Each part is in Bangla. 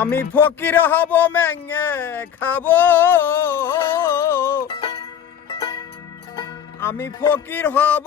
আমি ফকির হব, ম্যাঙে খাব। আমি ফকির হব।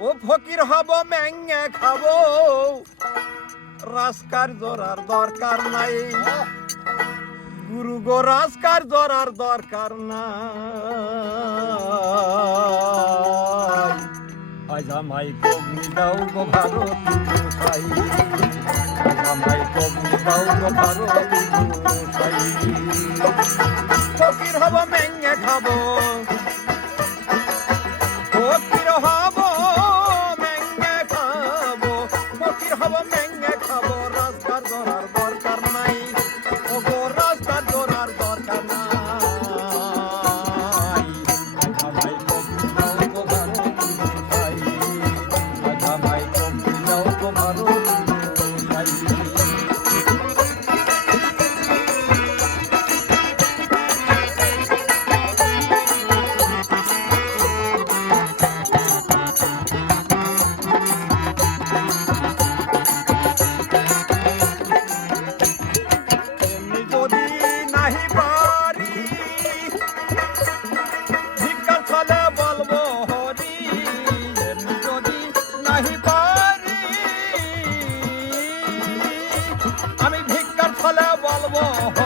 ও ফকির হব, ম্যাঙে খাব। রাস্কার জোরার দরকার নাই। গুরু গো রাস্কার জোরার দরকার না। আজ আমায় কমনি দাও গো ভারত গোসাই আজ আমায় কমনি দাও গো ভারত। গোসাই ফকির হব মেঙ্গে খাব Oh.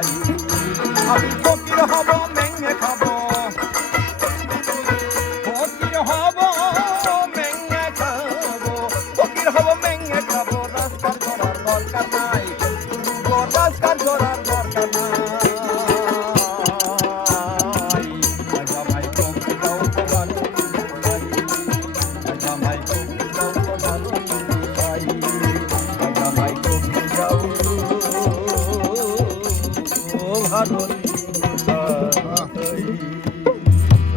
aí. সাধন